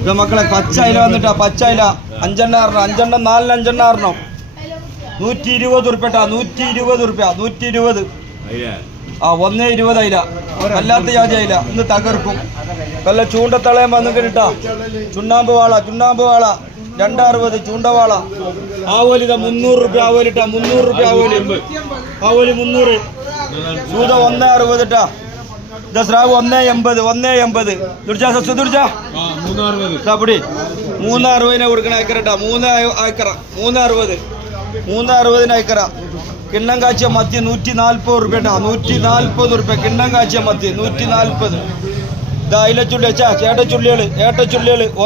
ഇത് മക്കളെ പച്ച അയില വന്നിട്ടാ, പച്ച അയില 5 എണ്ണം 4 5 എണ്ണം 120 ഉറുപ്പ്യ, 120 ഉറുപ്പ്യ, 120. 120 അയില, അല്ലാത്ത ജാതി അയില. ഇന്ന് തകർക്കും. വല്ല ചൂണ്ടത്തളയം വന്നിട്ടാ. ചുണ്ണാമ്പ് വാള 260, ചൂണ്ടവാള. ആവോലി ഇതാ 300 ഉറുപ്പ്യ, ആവോലിട്ടാ 300 ഉറുപ്പ്യ, ആവോലി 300. സൂത 160 ഇട്ടാ. ദസ്രാവ് 180. ദുർജാ സസ്തു ദുർജാ 360 കൊടുക്കണ അയക്കറട്ടാ. 360 അയക്കറ. കിണ്ണം കാച്ചിയ മത്തി 140 ഉറുപ്പ്യ, 140 ഉറുപ്പ്യ. കിണ്ണം കാച്ചിയ മത്തി 140. ഇതാ അയിലച്ചുള്ളി വെച്ചാ ഏട്ടച്ചുള്ളികള്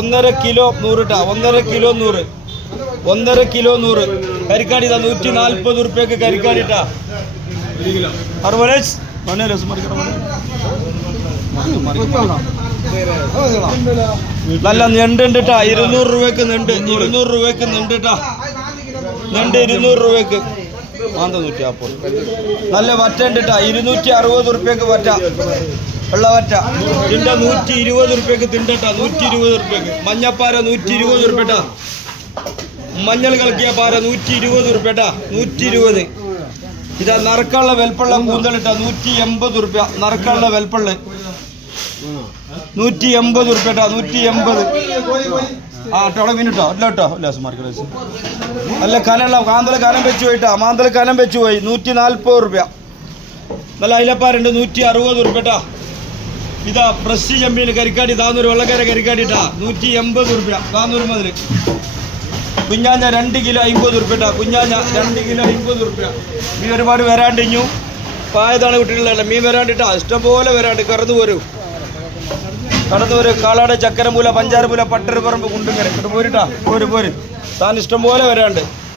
1.5 കിലോ 100 ഇട്ടാ. 1.5 കിലോ 100. 1.5 കിലോ 100. കരിക്കാടി ഇതാ 140 ഉറുപ്പ്യക്ക് കരിക്കാടി ഇട്ടാ. 60 നല്ല നെണ്ടുണ്ട് ട്ടാ. 200 രൂപയ്ക്ക് നെണ്ട്, 200 രൂപയ്ക്ക് നെണ്ട് ട്ടാ. നെണ്ട് 200 രൂപയ്ക്ക്. 150. നല്ല വറ്റ ഉണ്ട് ട്ടാ. 260 ഉറുപ്പ്യക്ക് വറ്റ, വെള്ള വറ്റ. തിണ്ട 120 ഉറുപ്പ്യക്ക് തിണ്ടട്ടാ. 120 ഉറുപ്പ്യക്ക്. മഞ്ഞപ്പാര 120 ഉറുപ്പ്യട്ടാ. മഞ്ഞൾ കളിക്കിയ പാര 120 ഉറുപ്പ്യട്ടാ. 120. ഇതാ നറുക്കുള്ള വെൽപ്പുള്ള കൂന്തലിട്ടാ 180 ഉറുപ്പ്യ. നറുക്കുള്ള വെൽപ്പുള്ള 180 ഉറുപ്പ്യട്ടാ. 180. ടോളെ മീനിട്ടോ അല്ല കേട്ടോ. നല്ല കനുള്ള കാന്തല കനം വെച്ച് പോയിട്ടാ. മാന്തല കനം വെച്ച് പോയി 140 ഉറുപ്പ്യ. നല്ല അയിലപ്പാരുണ്ട് 160 ഉറുപ്പ്യട്ടാ. ഇതാ ഫ്രഷ് ചെമ്മീൻ കരിക്കാടി 400, വെള്ളക്കര കരിക്കാടിട്ടാ 180 ഉറുപ്പ്യ. 400 മുതൽ. കുഞ്ഞാഞ്ഞ 2 കിലോ 50 ഉറുപ്പ്യട്ടാ. കുഞ്ഞാഞ്ഞ 2 കിലോ 50 ഉറുപ്പ്യ. മീൻ ഒരുപാട് വരാണ്ടിഞ്ഞു. പായതാണ് കുട്ടികളുടെ മീൻ വരാണ്ടിട്ടാ. ഇഷ്ടംപോലെ വരാണ്ട്. കടന്നു വരൂ. കാളാട്, ചക്കരമൂല, പഞ്ചാരമൂല, പട്ടരപ്പറമ്പ്, കുണ്ടുങ്കര. ഇങ്ങോട്ട് പോരിട്ടാ. പോര് താൻ ഇഷ്ടംപോലെ വരാണ്ട്.